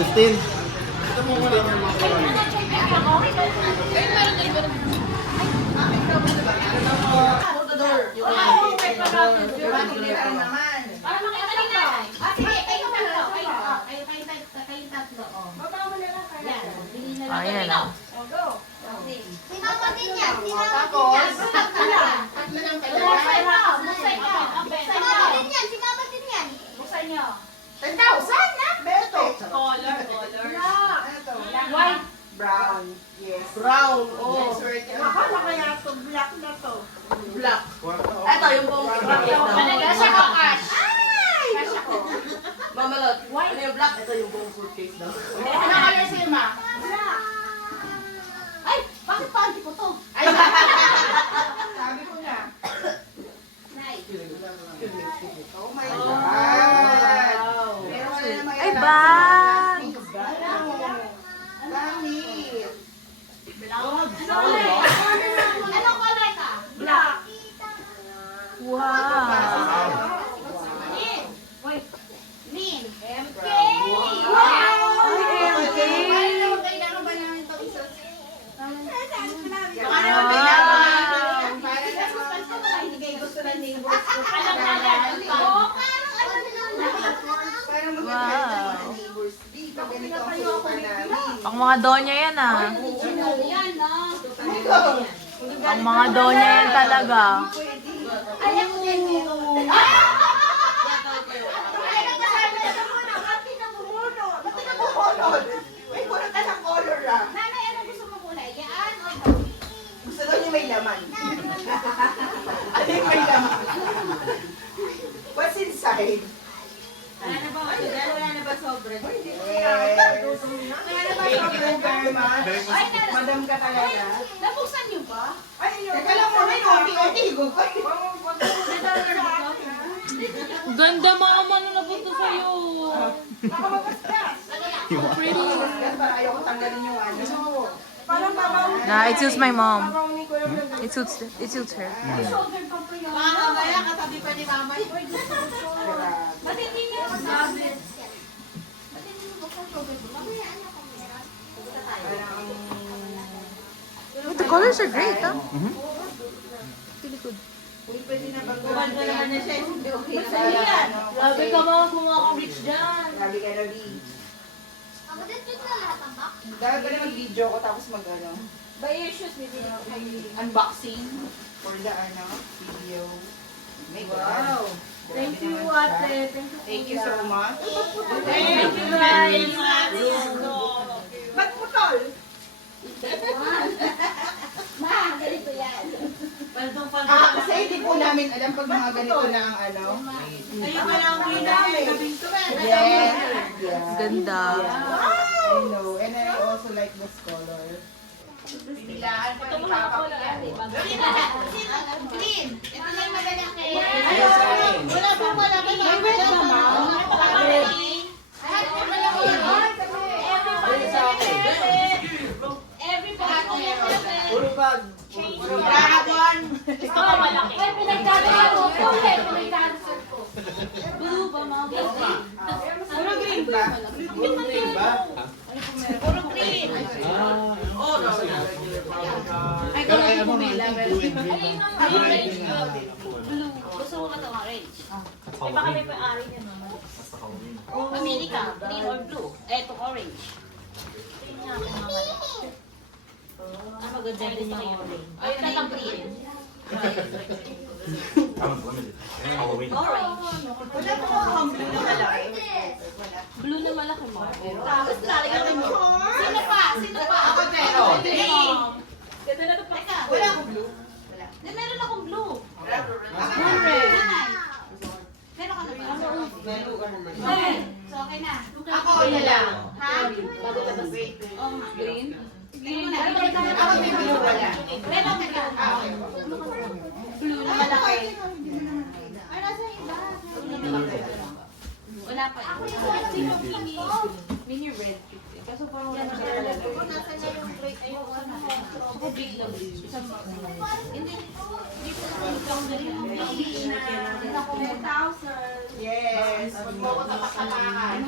Agustin. Ayan na. Si Mama din yan. Si Mama din yan. Tatlo ng kailangan. Si Mama din yan. Si Mama din yan. 10,000 na? Beto. Color. White. Brown. Yes. Brown. Oh. Akala kaya ito, black na to. Black. Ito yung buong Kasha ko, Cash. Kasha ko. Mamalot. Ano yung black? Ito yung buong suitcase daw. Ano color sa'yo, ma? Ay, bakit panty ko to? Ay, sabi ko na. Oh my God. Pero wala namang Ay, ilalagay bag. sa plastic. Gamit. Anong color ka? Black. Wow. Green. MK. Ay, MK. Kailangan ba namin ito isa? Baka naman may gagawin. Para naman hindi gusto ng neighbors ko. Alam na yan. Oo, parang ano lang. Parang magkakaroon ng mga neighbors. Di, pag ganito ang sulukan namin. Pang mga donya yan ah. Yan, no? Pang mga donya yan talaga. Alam mo. May kulot ka ng color ah. Nanay, ano gusto mo kulay? Yan o Gusto daw niya may laman. Ano yung may laman? What's inside? Wala na ba? Wala na ba sobre? Yes. Thank you very much. Madam ka talaga. Nabuksan niyo ba? Teka lang muna yung onti-onti. Gugoy. Ganda mga ano na punta sa'yo. Pretty. Para ayaw ko tanggalin yung ano. Parang babaw. Nah, it suits my mom. It suits her. Shoulder pa po yun. Mga mamaya, katabi pa ni mama. Ba't hindi niyo gamit? Ba't hindi niyo buksan shoulder po? Mamaya, ano kung meron? Pupunta tayo. But the colors are great, huh? Really good. Uy, pwede na bang Kumal ko naman na siya. Hindi okay na. Grabe ka mga kumakang-rich dyan. Grabe ka na, Lee. Ako din dito na lahat ang box. Dahil ka na mag-video ko tapos mag-ano. By issues, may unboxing. For the ano, video. May Wow. Thank you, ate. Thank you so much. Thank you, guys. Ba't mo tol? Ma, ganito yan. Kasi hindi po namin alam pag mga ganito na ang ano. Ayun pa lang namin. Gabing to Yes. Yes. Ganda. I know. And I also like this color. Bilaan pa ni Papa yan. Green. Ito na yung malalaki. Wala pa wala pa. May wet ba, ma? Lahat yung malaki. Every bag ko yung Puro bag. Dragon! Gusto ko malaki. Ay, pinagdadala ko. Okay, pinagdadala ko. Blue ba, ma? Puro green ba? Puro green ba? Puro green! Oh, no. Ay, kung hindi pumila. Orange. Blue. Gusto ko ka ito, orange. Ay, baka may pa-ari niya naman. Mamili ka, green or blue. Eto, orange. Ang maganda din yung orange. Ay, ito lang green. Halloween. Orange. Wala po akong blue na malaki. Blue na malaki mo. Tapos lalagyan mo. Sino pa? Sino pa? Ako pero. Ganda na ito pa. Teka. Wala akong blue. Di, meron akong blue. Ako Nanay. Meron ka na ba? Okay. So, okay na. Ako na lang. Ha? Wait. Oo nga. Green? Green na. Ako may blue wala. Meron ka na. Ah, okay. Blue na malaki. Ay, nasa iba. Wala pa. Ako yung sino mini. Mini red. Kaso parang wala Yan, siya talaga. kung nasa na yung break, ayun, ano. Ako big lang. Hindi. Dito Yes. Huwag mo ko tapak-tapakan.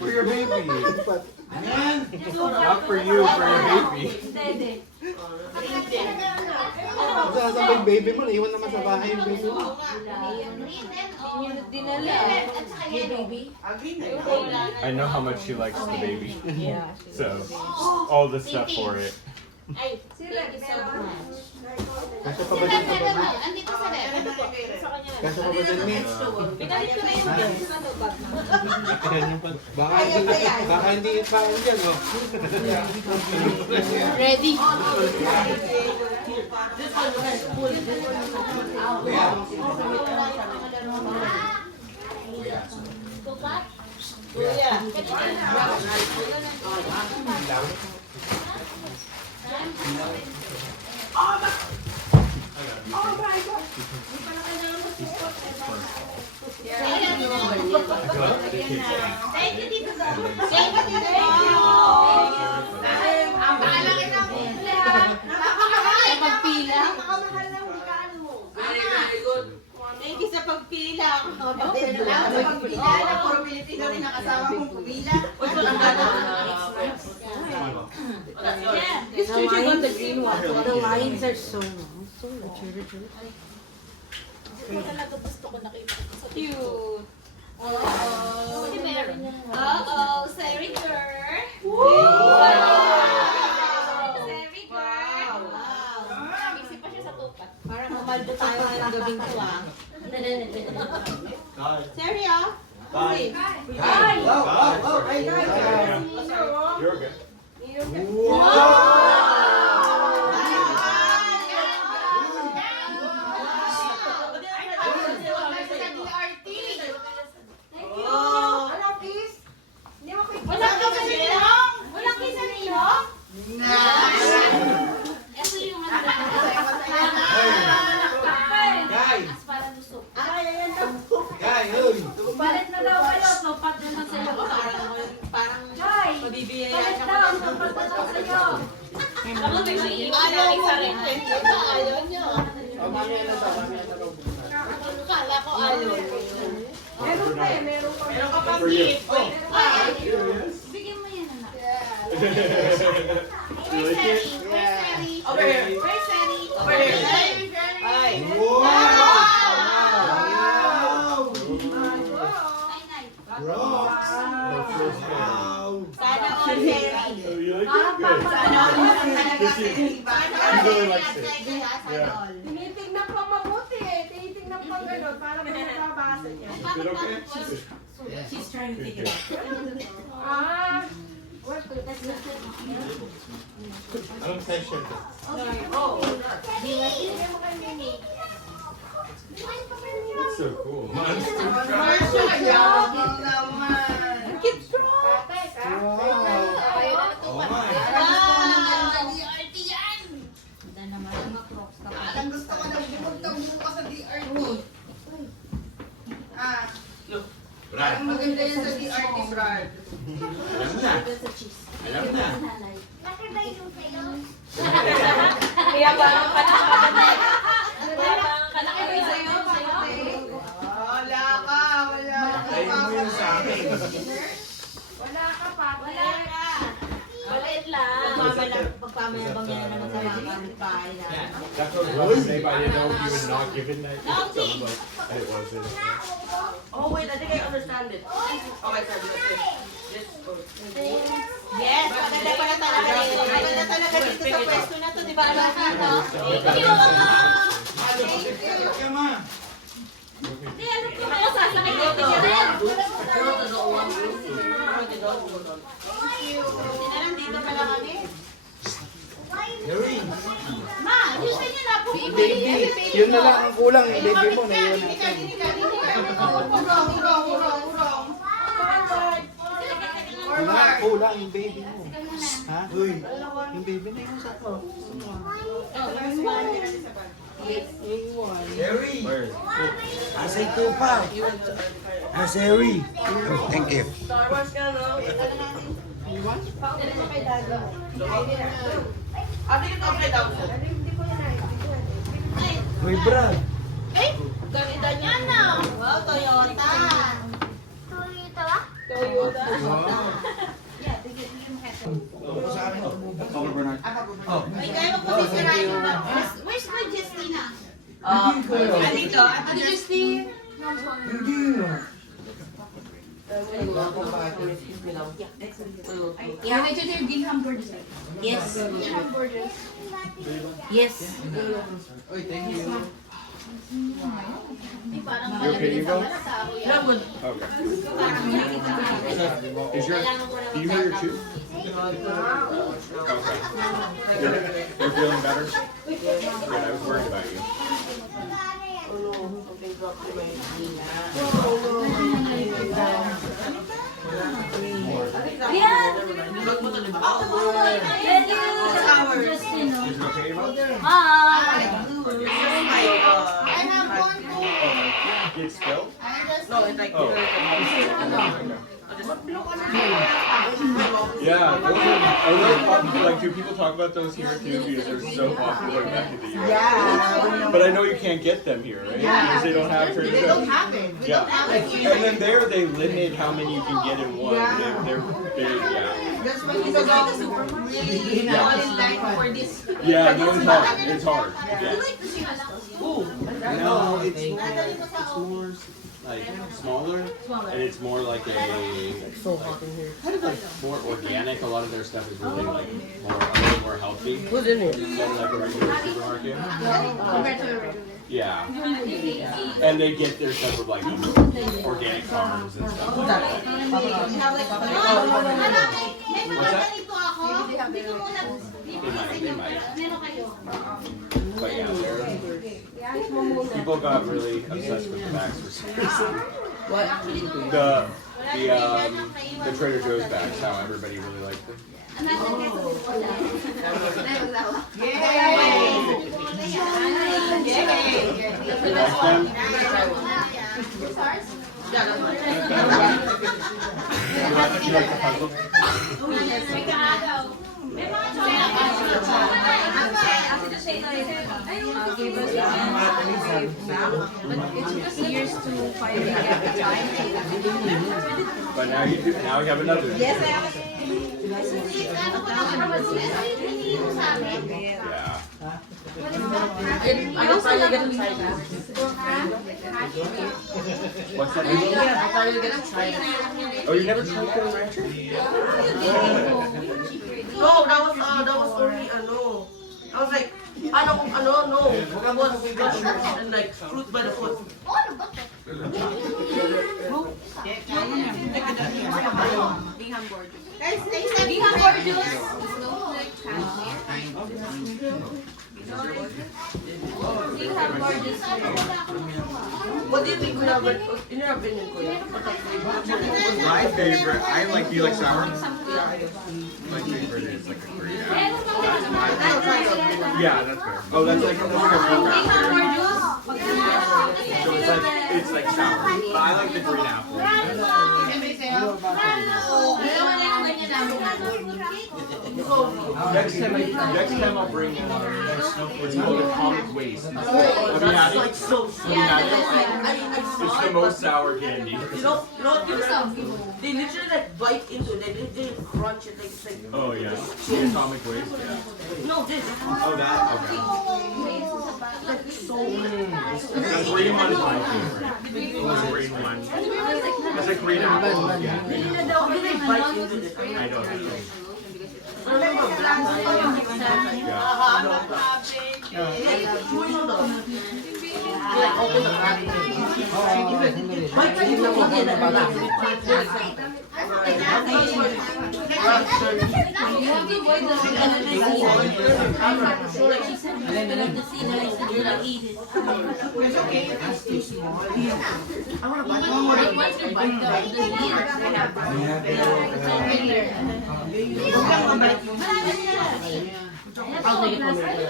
For your baby. Not for you, for your baby. Saan yung baby mo? Naiwan naman sa bahay yung baby mo. I know how much she likes the baby. So, all the stuff for it. Ay, thank you so much. Kasya pa ba dyan sa baby? Andito sa left. Kasya pa ba dyan, Miss? Pinalit ko na yung bag. Baka hindi yung tao dyan, oh. Ready? Tukat? Kuya. Thank you, Tito Dong. Thank you, Tito Dong. Ang bahala kita mo. Napakahal. Pagpila? Napakamahal ng regalo mo. Very good. Thank you sa pagpila. Salamat sa pagpila. Na puro Pilipino rin ang kasama mong pumila. This teacher got the green one. The lines are so long. So mature. Talaga gusto ko nakita. So cute. Oh, si Mary. Oh, Sari girl. Sari girl. Wow. Isip pa siya sa tupat. Parang mamaldo tayo ng gabing to ah. Sari ah. Sari. You're good. Walang kisa nilong? Walang kisa nilong? Ito yung Guys. Parang gusto. Palit na daw kayo, tupat naman sa'yo. Parang Jai, mabibiyaya palit siya. daw, tupat naman sa'yo. Ako nag-iiwan na rin sa rin. Ayaw niyo. Kala ko ayaw. Meron pa eh, meron pa. Meron ka pang gift. Bigyan mo yan, anak. You like it? Over here. Where's Sally? Over here. Hi. Wow! Nay. Rocks! Our first fan. Sana all Sari. Oh, you like Parang it? Good. papadala. He really likes it. Yeah. Tinitingnan pa mabuti eh. Tinitingnan pa gano'n para mababasa niya. Is it okay? She's trying to take it out. Ah, what? Anong session? That's so cool. Oh my. Alam gusto ko na bumugtong-buka sa DRT. Ah, parang maganda yan sa DRT, Brad. Alam na. Alam na. Kaya parang kanakaban. Parang kanakaban sa'yo. Wala ka. Tayo mo yun sa akin. Wala ka pa. Wala ka. Maliit lang. Magpamayabang niya naman sa mga kapitbahay na. That's what I was saying, but I didn't know if you would not give it that. So I'm like, it wasn't. Oh wait, I think I understand it. Okay, sir. Yes. Yes, maganda pala talaga dito. Maganda talaga dito sa pwesto na to, di ba? Thank you! Come on. Hindi, alam ko ako sasakay dito siya rin. Sinalang dito pala kami. Earring. Ma, gusto niyo na po. Baby, yun na lang ang kulang. Yung baby mo, naiwan natin. Wala, kulang yung baby mo. Ha? Yung baby na yun sa to. Harry. Where is it? I say two pa. That's Harry. Oh, thank you. Star Wars ka, no? Ate, yung upgrade out mo. Uy, Brad. Ganda niya na. Wow, Toyota. Ay, kaya magpapasirahin mo ba? Where's my Justina? Andito. Ano Justina? Hindi nga. Yeah, I told her Gingham Gorgeous. Yes. Gingham Gorgeous. Yes. Parang You okay, you go? Lagot. Okay. Is your, do you hear your tooth? Okay. You're feeling better? Good, I was worried about you. Is it okay, Eva? It's spilled? No, it's like... Oh. Yeah, those are those popular. Like, do people talk about those here too? Because they're so popular back in the US. Yeah. But I know you can't get them here, right? Because they don't have Trader They don't Joe's. have it. We Yeah. don't have it. And then there they limit how many you can get in one. They're big, yeah. That's why you don't really Yeah. in line for this. Yeah, no, it's hard. It's hard. Yeah. No, it's more like smaller, and it's more like kind of like more organic. A lot of their stuff is really like a little more healthy Who's in here? than like a regular supermarket. Compared to a regular. Yeah, and they get their stuff from like organic farms and stuff like that. They might. But yeah, people got really obsessed with the bags for some reason. What? The Trader Joe's bags, how everybody really liked them. You like them? You like the puzzle? Gave us but it took us years to finally get the time. But now you do. Now we have another. Yes, Yeah. I was finally gonna try that. What's that? Yeah, I thought you were gonna try that. Oh, you never tried Cool Rancher? No, that was only ano. I was like, no. That was mushrooms and like fruit by the foot. Gingham Gorgeous. Gingham Gorgeous. What do you think, Kuya? In your opinion, Kuya? My favorite, I like, do you like sour? My favorite is like a green apple. Yeah, that's fair. Oh, that's like a fruit Gingham wrapper. Gorgeous. So it's like sour. But I like the green apple. Next time I'll bring what's called a comic waste. Have you had That's it? like so sweet. Have you had it? I It's saw the it, most but sour candy. you know, they literally like bite into it. They crunch it like it's like. Oh yeah. Comic waste. Yeah. No, this. Oh that. Okay. Like so. The green one is my favorite. The green one. It's a green apple. Yeah. Did they bite into this? I don't know. I remember black one. Chewing on the. They like open the package. Bite into I'll take it from here.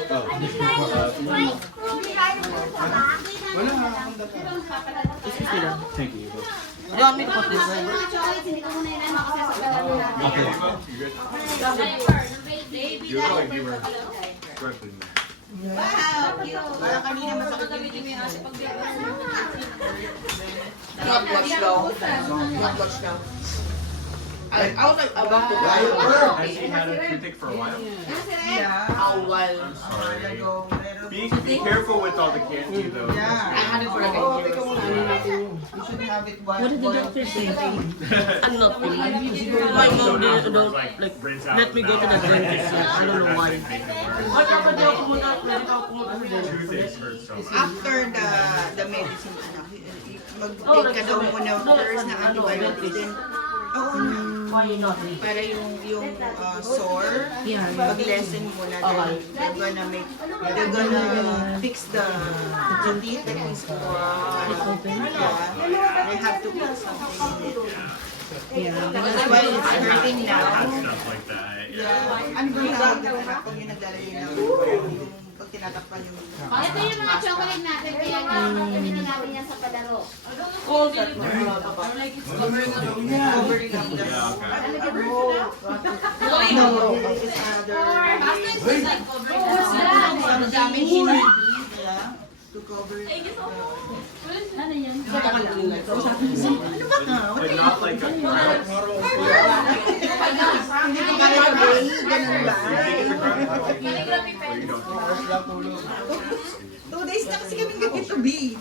Excuse me lang. Thank you. Do you want me to put this? Mga chocolates, hindi ko muna inano kasi sa pera nila. Okay. You good? Baby, You look like you were correctly. Wow, cute. Parang kanina masakit yung Not much now. Not much now. I was like about to buy Has he had a toothache for a while? Yeah. a while. I'm sorry. Meron. Be careful with all the candy though. Yeah. I had it for a Oo, few teka muna. years. You should have it one. What did the doctor say? I'm not feeling. My mom didn't don't like let me go to the dentist. I don't know why. Pwede ako pumunta sa Toothache hurt so much. After the medicine, mag-take ka daw muna first na antibiotics. Then, oo na. Why not? Para yung sore, mag-lessen muna. Then they're gonna fix the teeth that is they have to put something in it. That's why it's hurting now. Stuff like that. Yeah. Ano ba yung pag yung naglalagay na yung pag tinatakpan yung Ito yung mga chocolate natin, kaya gamitin natin yan sa palaro. Oh, that covering up the Yeah, okay. no, it's other damage in it. Yeah. To cover it. Ano yan? But not like a ground. Hindi ko kaya sabihin, ganun ba? Or you don't. 2 days na kasi kami ganito, B.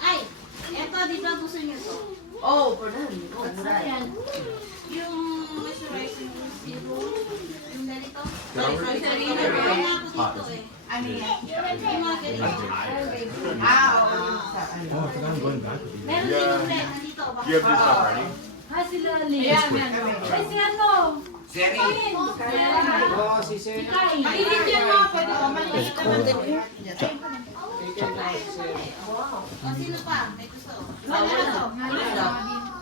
Ay, eto, dito ang gusto niyo to. Oh, for them. Oh, Ano yan? Yung moisturizing serum, yung ganito. Moisturizing serum na ako dito eh. Ano yan? Yung mga ganito. Oo. Meron din yung red, nandito. Baka Do you have your stuff ready? Ay, sila Lee. Ay, si ano? Seri. Oo, si Sir. Pilit yan mga pwede ko. Maliit naman din. O, sino pa? May gusto. Ano to?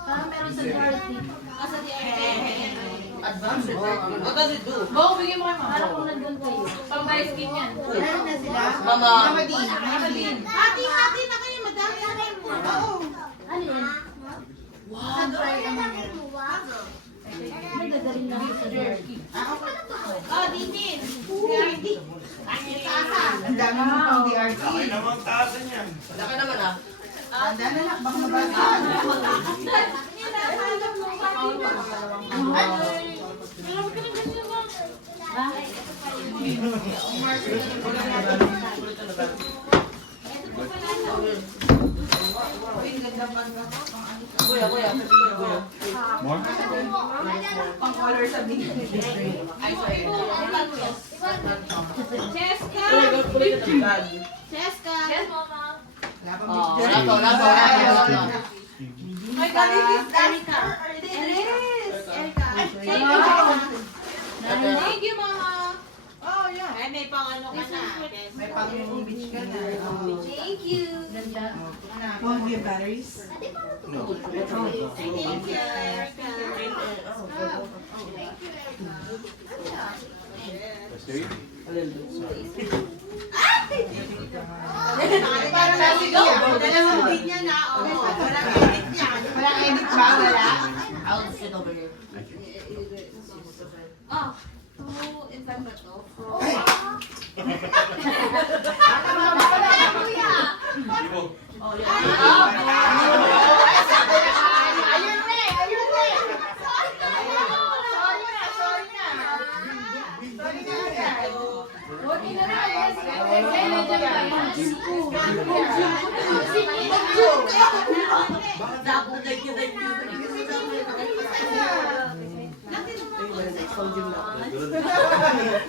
Parang meron sa DRT. O, sa DRT. Advanced. What does it do? Bo, bigyan mo kay mama. Parang kung nandun kayo. Pang dry skin yan. Meron na sila. Mama. Mama din. Hati-hati na kayo. Madami na rin. Oo. Ano yan? Sa dry naman yan. May gagaling lang sa DRT. Oh, Dindin. DRT. Ang dami mo pang DRT. Laki naman ah. Ang dami na, baka mabasa. Kuya. More? Pang color sa video. Cheska! Kuya, ka ng bag. Cheska! Yes, mama. Oh, wala to. My God, this is Erika. Erika. Thank you, mama. Oh, yeah. Ay, may pang ano ka na. May pang beach ka na. Thank you. Oh, do you have batteries? Thank you, Erika. Parang nasigaw. Dalawang din niya na. Walang edit yan. Walang edit ba? Wala? I'll sit over here. Oh, to invent ba to? Ayun na eh. Ayun na eh. Sorry na. Thank you.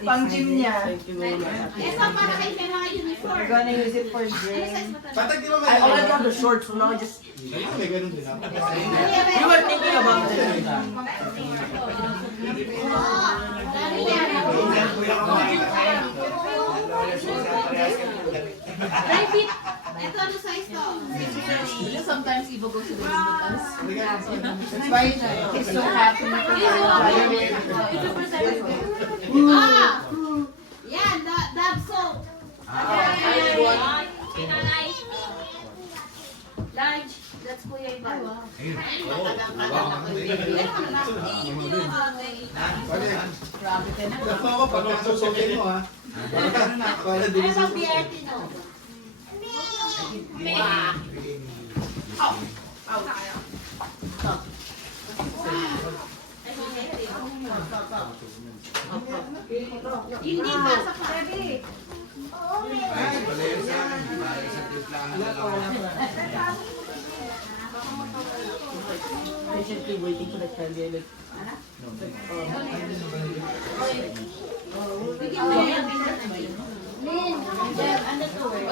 Pang gym niya. Thank you very much. Ito para kay Pera kay uniform. We're gonna use it for Ano gym. size ba to? I already have the shorts, so now I just... We were thinking about it. Dami na. Rabbit. Ito ano size to? Sometimes Ivo goes to the room with us. That's why he's so happy. Ah! Yan, dab soap. Large. That's Kuya Ivan. Ay, pang BRT no? Hindi pa sa Ready. Patiently waiting for the candy. Like, Bigyan mo yan. Lin, ano to eh?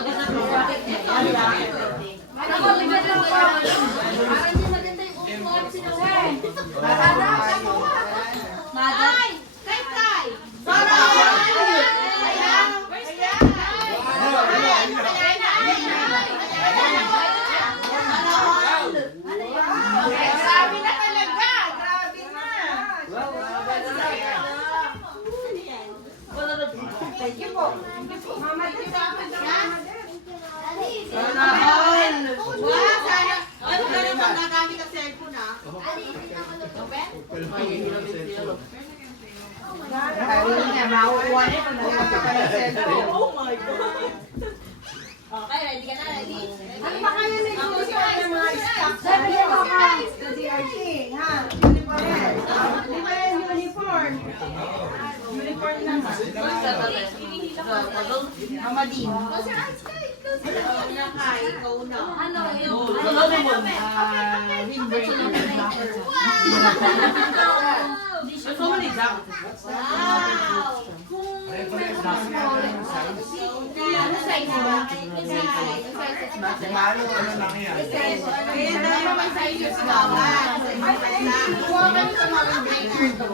Ako, libat lang ko yan. Parang hindi maganda yung upuan sila. Maday! Kay Kai! Grabe na talaga. Grabe na. Thank you po. Mama, dito ako dyan. Ano ka rin magagamit ang cellphone ah? Ayun nga, makukuha niya kung nagkaka pa ng cellphone. oh my God! Okay, ready ka na? Ready? Ano ba kayo nag-uusap ng mga staff? Sabi niyo ka sa DRT, ha? Uniform yan. Di ba yan uniform? Uniform naman. Mama Din. Ikaw na. Ano yung... Ano naman? There's so many jackets. Wow! Ano size ba? Malo, ano lang yan? Kaya na naman sizes bawat. Kuha ka sa mga breaker to.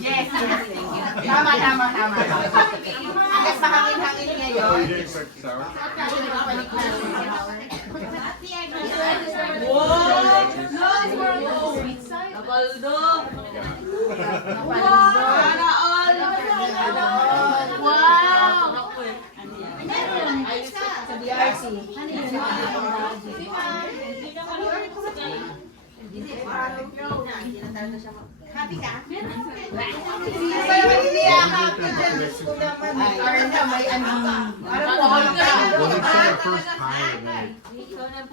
Yes. Tama. Agad mahangin-hangin ngayon. You didn't expect sour? Napaldo! Para all! Wow! Sa DRC. Happy ka? Ay, hindi happy dyan. Gusto naman. Karna, may ano. Parang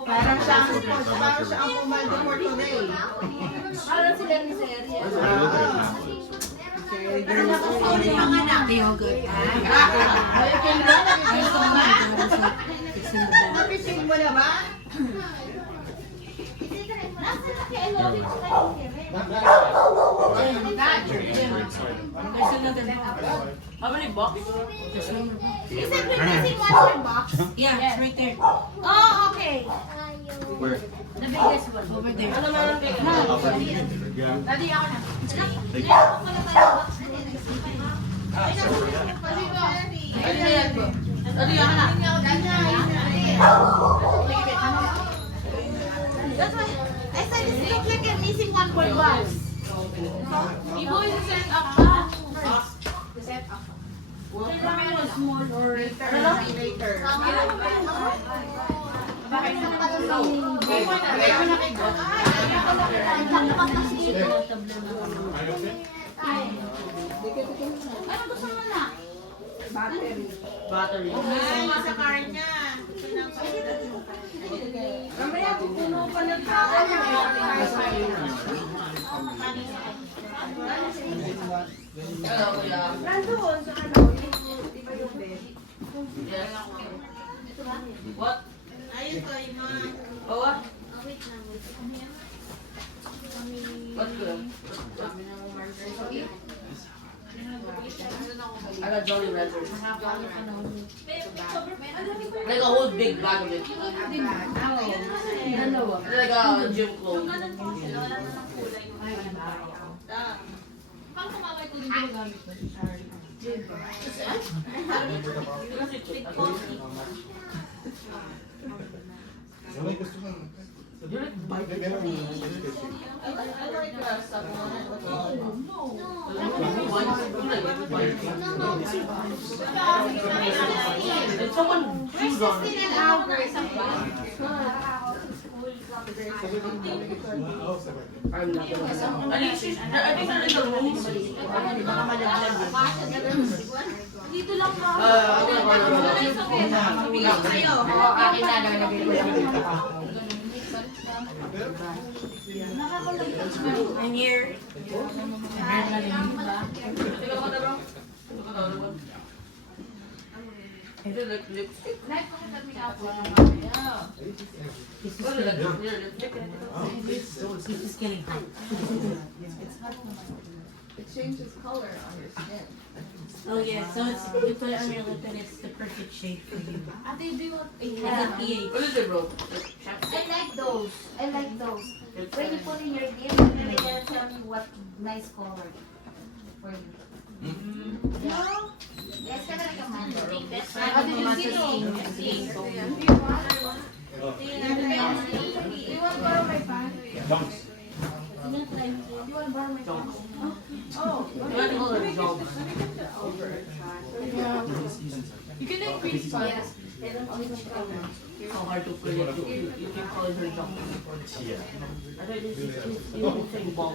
Parang siya ang pumaldo for today. Parang sila ni Seria. Napising mo na ba? How many bucks? Is it replacing one box? Yeah, it's right there. Oh, okay. Where? The biggest one. Over there. Ano naman ang bigay? Yeah. Daddy, ako na. Ano na yan po? Ano yan na? That's why I said it looks like you're missing one more box. Ibo yung set up ha? Small or... Later. Bakit sa ano gusto mo na? Battery. Ay, sa car niya. Mamaya, pupuno pa ng tao. Nandoon sa ano, di ba yung bed? What? Ayun to, yung mga... Oh, what? Wait lang, wait. What's good? I got Jolly Ranchers. Like a whole big bag of it. Like a gym clothes. Pang kumaway ko din yung gamit ko. And someone choose on it. I'm not gonna. I think they're in the room. Baka malaglag eh. Dito lang ba? Sa'yo. Akin na lang I'm here. Is it like lipstick? This is getting hot. It changes color on your skin. Oh yeah, so it's you put it on your lip and it's the perfect shade for you. Ate, do you want It has a pH. What is it, bro? I like those. I like those. When you put in your lip, you're gonna tell me what nice color for you. No? Yes, can I recommend it? Do you want to borrow my pan? Dunks. Do you want to borrow my pan? You can increase pan. Yes. How hard to play it. You can call it her jump. Yeah. I thought this is saying ball.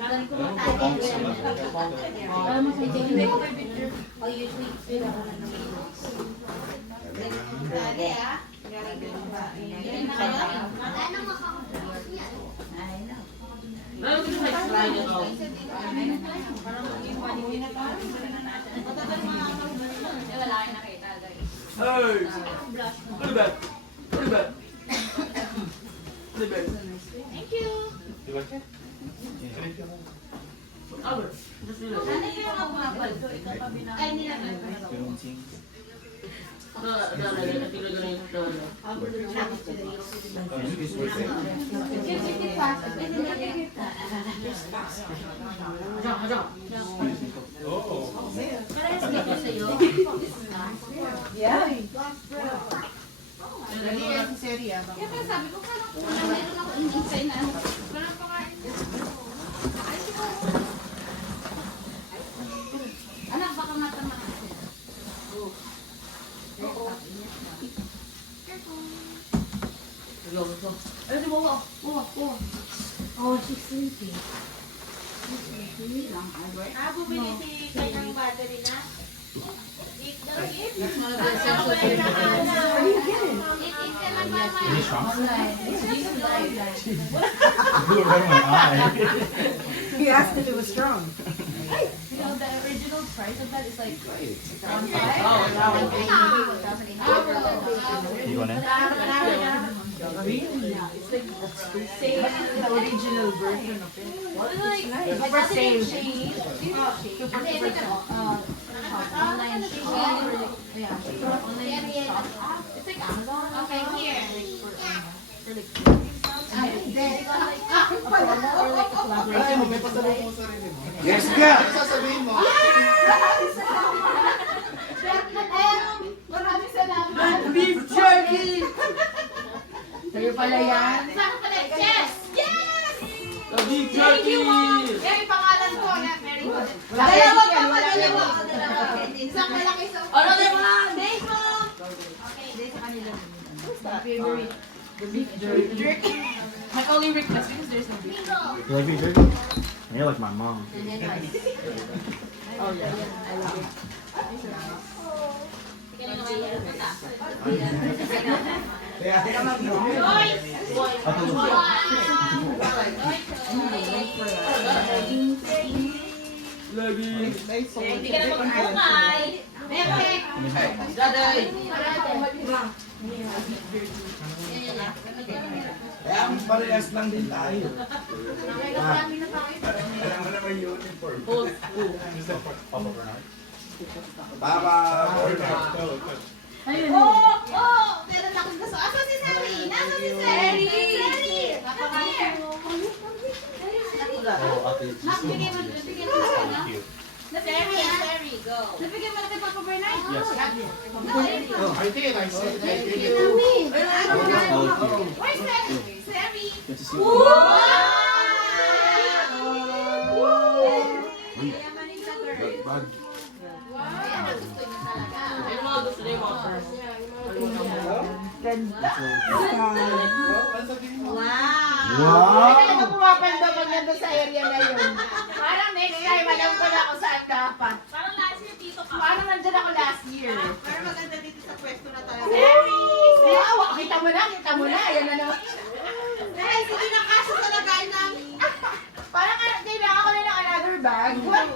Oh, usually. Dali ah. No, this is like slide it out. Wala kayo nakita, guys. Hey! Put it back. Put it back. Put it back. Thank you. You like it? Albert, just do that. Ano yung mga ay, nilagay ko. No, I think we're gonna use the... Kaya pala sabi ko, parang meron ako insay na. Parang pakain. Ay, siguro. Anak, baka matama ka. Ay, di bawa. Bawa. Oh, she's sleeping. Bumili si kanyang battery na. Eat the gift. Is it strong? Blew it right in my eye. He asked if it was strong. You know, the original price of that is like You want in? The original version of it. for sale. Online shop. It's like Amazon. Okay, here. Yes, girl! Maraming salamat. Beef jerky! Sa'yo pala yan. Saan ka pala? Yes! Yes! The beef Thank jerky! you, Mom. Yan yung pangalan ko. Very good. Wala Dalawa yan, pa wala pa, yan. dalawa. Isang malaki, isang Another one! Thanks, Mom. Okay, dahil sa kanila. My favorite. The beef jerky. My only request because there's no beef. You like beef jerky? You're like my mom. Oh, yeah. I love it. Lagi. Hindi ka na mag-umay. Daday! Kaya parehas lang din tayo. Kailangan naman yung uniform. Papa Bernard. Papa Meron akong gusto. Asa si Sari? Nasa si Sari? Sari! Oh, Ate. Nak, bigyan mo. Bigyan mo. Cute. Sherry, go. Nabigyan mo na kay Papa Bernard? Yes. I think I said Where's Sherry? Good to see Wow! you. Yamanin ka, girl. Ayan, nagusto niya talaga. Yung mga gusto na yung mga first. Ay, talaga pumapanda pag nandun sa area na yun. Parang next time, alam ko na kung saan dapat. Parang last year dito ka. Parang nandyan ako last year. Pero maganda dito sa pwesto na tayo. Sherry! Wow, kita mo na, kita mo na. Ayan na naman. Ay, sige na kaso talaga namin. Parang kailangan ko na ng another bag. What?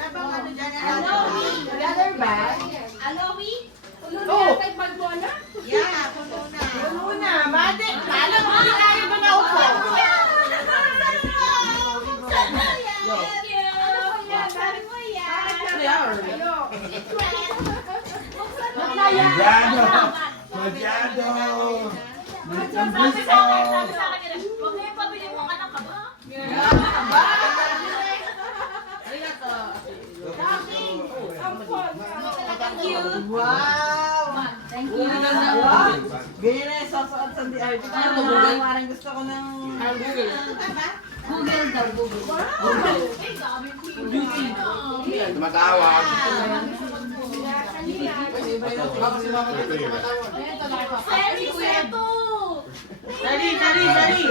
Abang ano dyan, Another bag? Aloe? Oh! Magbuana? Yeah, puno na. Puno na. Mate, alam mo, hindi tayo ba naupo? Masyado! Masyado! Sabi sa akin nila, huwag na yung pabili mo ka ng kaba. Wow! Thank you. Ganyan na yung sasuot sa DRT. Parang gusto ko ng... Google daw, Google. Tumatawag. Sherry, seto! Dali, dali, dali!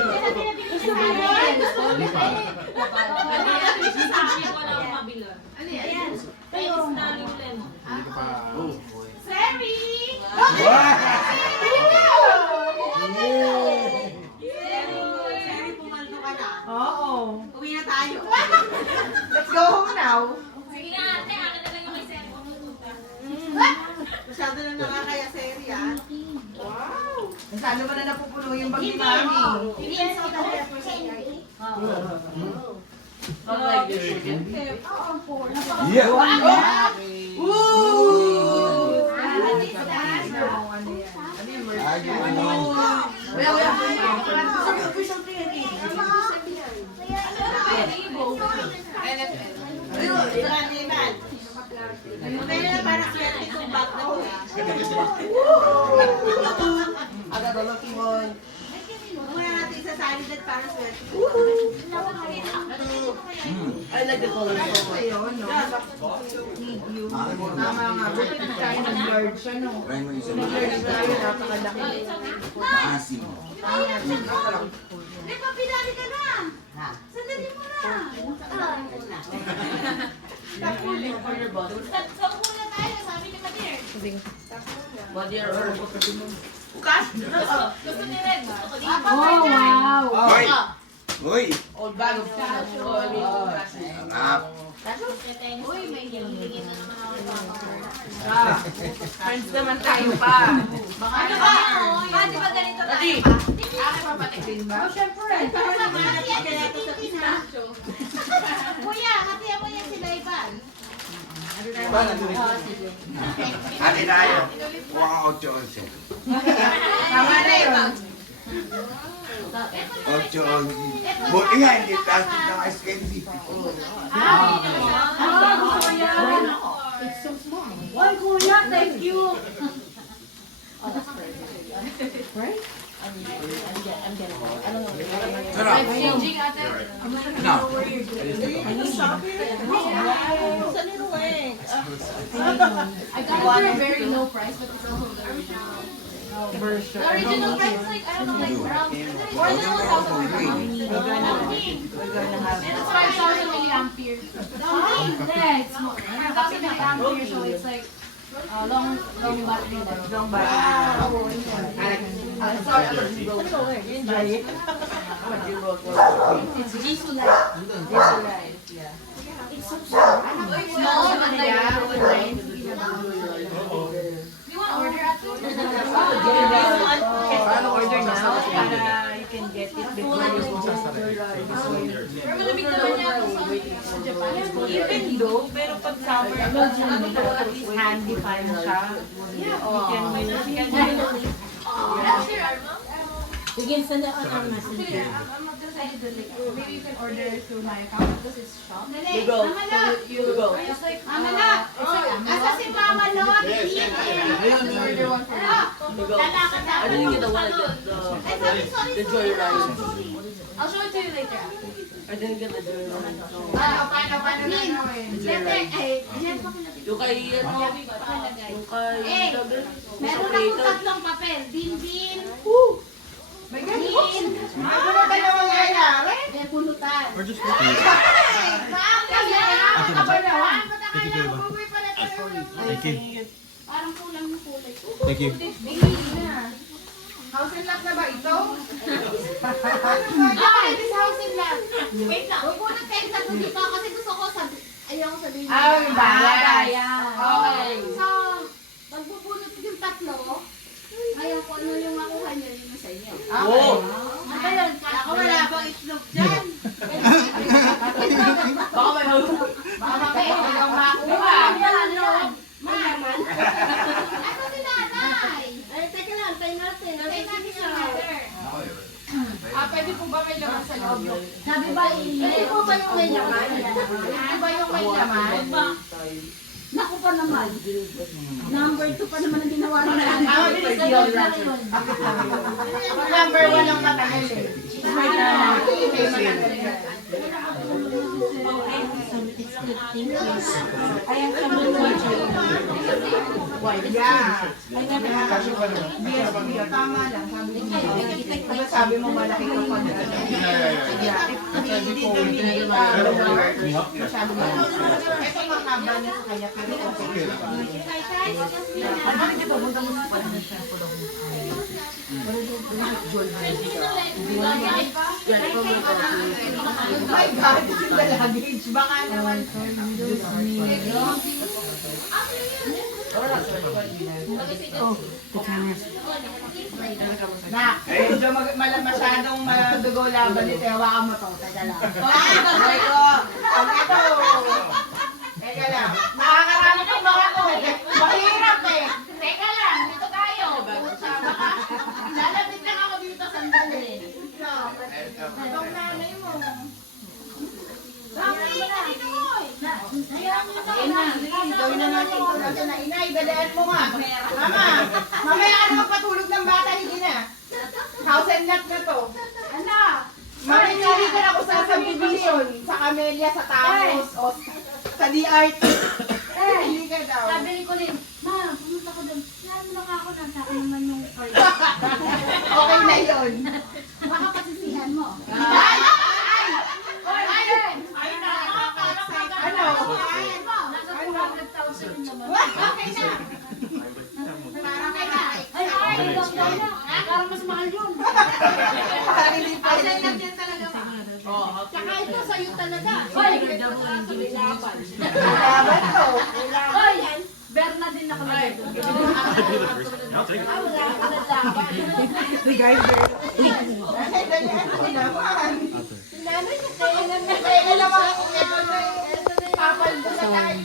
Sabi ko lang mabila. Ayan. Kaya is naling len. Sherry! Sherry, pumaldo ka na. Oo. Uwi na tayo. Let's go home now. Sige na ate, akin na lang yung kay Sherry. Masyado na nakakaya Sherry, ah. Wow! Masyado mo na napupuno yung bag ni Mami. Yes, ito na for Sherry. Not like this again. Yeah! I like the color so much. Tama nga, buti tayo nag-guard siya, no? Nag-guard tayo, napakalaki. Di ba, pinali ka na? Sandali mo na. For your body. So muna tayo, sabi ni Kadir. Body or Gusto ni Red, gusto ko dito. Oh, wow. Hoy! Hoy! old bag of cash. Oh, I mean, old cash. Uy, may hilingin na naman ako sa Friends naman tayo pa. Ano ba? Di ba ganito Dali. tayo? Ako pa patikin ba? Oh, syempre. Kuya, hatiyan mo yan sila Ivan. Ate tayo. Wow, 8-11. Tama na yun. 8-11. Buti nga, hindi plastic na SKC. Gusto ko yan. It's so small. One kuya, thank you. Sarap. No. I got it for a very low price, but it's also the original. The original price is like, I don't know, like around more than 1,000. It's 5,000 milliamperes. Yeah, it's more. 5,000 milliamperes, so it's like long battery life. Long bag. Sorry, enjoy it. It's Jisoo Light. It's so small. Small, but like, you want to order at all? Paano order now? Para you can get it before you go. Pero malamig naman niya ako sa Japan. Even though, pero pag summer, at least handy pa rin siya. You can use it. That's your arm. We can send it on our messenger. I'm not gonna send you the link. Maybe you can order it through my account because it's shop. You go. You go. Just like Mama na! Asa si Mama Lot? Yes, yes, yes. just order one for me. You go. I didn't get the one. I get the joyride. I'll show it to you later. I didn't get the joyride. Paano na Yung kay, yung kay, Meron akong tatlong papel. Din. May ganun. Ano na ba naman nangyayari? May pulutan. Or just Thank you. Parang kulang na kulay. Thank you. House and lot na ba ito? Ay, this house in lot. Wait lang. Huwag muna tayo sa dito kasi gusto ko ayaw ko sabihin. May bahay. Okay. So, magbubunot yung tatlo. Ngayon, kung ano yung makuha niyo, yun sa inyo. Oo. Ano yun? Ako wala akong itlog dyan. Baka may Baka makain ko yung makuha. Mayaman. Ano si nanay? Ay, teka lang. Tayo natin. Tayo natin yung mother. pwede po ba may laman sa loob? Sabi ba, hindi po ba yung may laman? Hindi ba yung may laman? Naku pa naman. Number 2 pa naman ang ginawa nila. Mabilis na yun. Number 1 ang matagal eh. Ayan sa mga Yeah. Kasi pa naman. Yes, tama lang. Sabi mo malaki ka pa. Masyado malaki. Ito makaba na sa kanya pero okay lang. My God, this is the luggage. Baka naman. Medyo masyadong madugo laban nito. Hawakan mo to. Teka lang. Ay ko. Teka lang. Nakakarami ng mga to. Mahirap eh. Teka lang, dito tayo. Lalapit lang ako dito sandali. Itong nanay mo. Gawin na natin ito natin na inay. Dalaan mo nga. Mama, mamaya ka na magpatulog ng bata. Hindi na. House and lot na to. Ano? Mamimili ka na ako sa subdivision. Sa Camellia, sa Taos, o sa DRT. Hindi ka daw. Sabi ni Colin, Ma, pumunta ko doon. Yan lang ako na sa akin naman yung card. Okay na yun. Baka pasisihan mo. Ano? Nasa 400,000 naman. Okay na. Parang kay na. Ay, parang mas mahal yun. Parang hindi pa Kasi lang yan talaga. Tsaka ito sa'yo talaga. Hoy! laban to. Hoy! Berna din na kami. I'll take it. Wala ka na laban. Dahil dalaan mo naman. Sinanay niya kaya naman. Kaya naman kung ito na papaldo na tayo.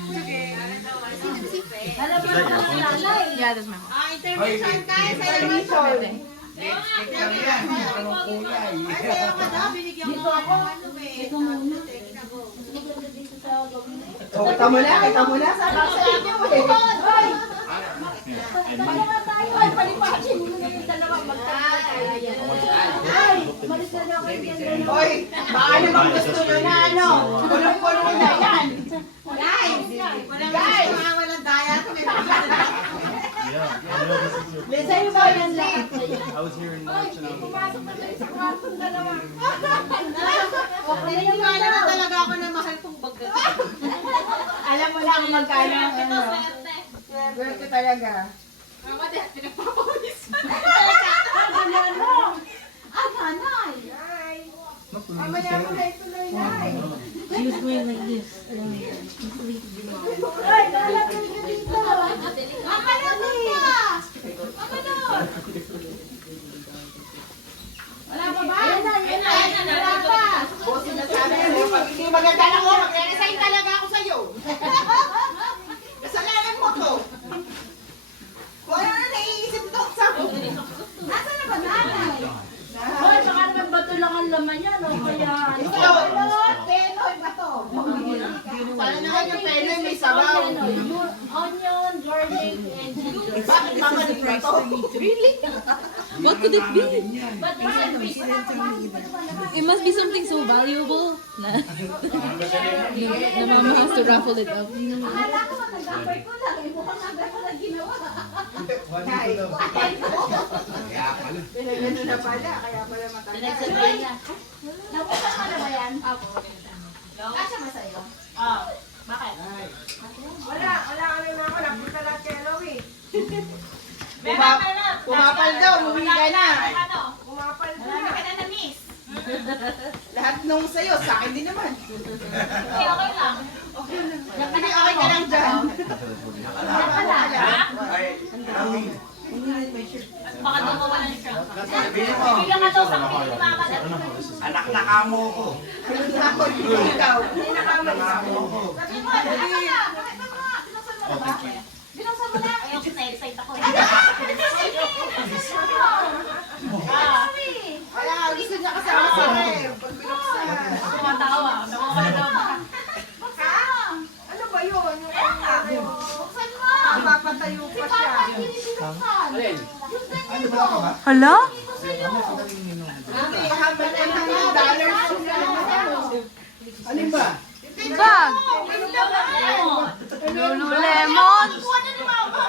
Alam mo na ang lalay. Yeah, that's my mom. Intermission tayo sa intermission. Dito ako. Ito muna. Dito sa gawin. Kita mo na. Sabi sa inyo eh. Hoy! Dalawa tayo. Ay, palipachin mo na yung dalawang magkakatayo yan. Ay! Malis na daw kayo dyan. Hoy, baka naman gusto nyo na ano. Kulong-kulong na yan. Guys! Walang daya. Sa'yo ba yan lahat? I was here in March and I was Pumasok na kayo sa kwartong dalawa. Naniniwala na talaga ako na mahal kong baga. Alam mo na kung magkano ang ano. Swerte talaga. Mama, di, pinagpapawis. Ah, nanay! Mamaya mo na ituloy na. She was going like this. Ay, lalagay ka dito! Mama na ka! Mama na! Wala pa ba? Ayan na, wala pa! O sinasabi ko, pag hindi maganda lang ako, magre-resign talaga ako sa'yo. Kasalanan mo to. Kung ano na naiisip to, sabi. Nasaan na ba nanay? laman yan, o kaya... Ito, penoy ba to? Sana naman yung penoy may sabaw. Onion, garlic, and ginger. Bakit mamalig ba to? Really? What could it be? But there's a fish. It must be something so valuable na mama has to raffle it up. Akala ko mag-number ko lang. Mukhang number ko lang ginawa. Pinagano na pala, kaya pala matanda. Pinagsabihan na. Nabukas mo na ba yan? Ako. Kasya ba sa'yo? Oo. Bakit? Wala ano na ako, napunta lahat kay Loie. Pumapal daw, umuwi ka na. Pumapal ko Marami na. ka na na-miss. Lahat nung sa'yo, sa akin din naman. Okay, okay lang. Hindi, okay ka lang dyan. Baka dumawalan siya. Bigla ka daw sa akin, mama. Anak na kamo ko. Ako, ikaw. Hindi nakamali. Sabi mo, binuksan mo na. Binuksan mo na ba? Binuksan mo na. Ayaw, na-excite ako. Kaya nga, gusto niya kasama sa rep. Pag binuksan. Tumatawa. Nawawala daw ba? Ano ba yun? Yung Buksan mo. papatayo Si pa Papa, siya. hindi binuksan. Yung ganyan mo. Hala? Mahaba $100. Alin ba? Bag! Lemon. Lululemon! Kuha na ni Mama.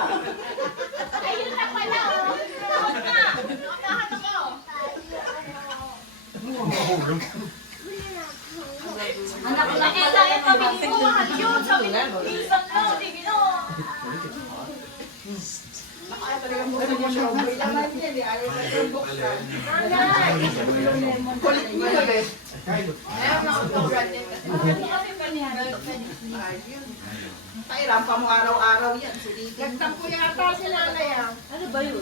Ayun na pala. Huwag na. Unahan ako. Anak ko lang ito. Ito, bigyan mo mahal yun. Sabi ng isang lang. Sige no. Kulit mo ulit. Kairam pa mo araw-araw yan. Sulitin. Nagtampo yata sila na yan. Ano ba yun?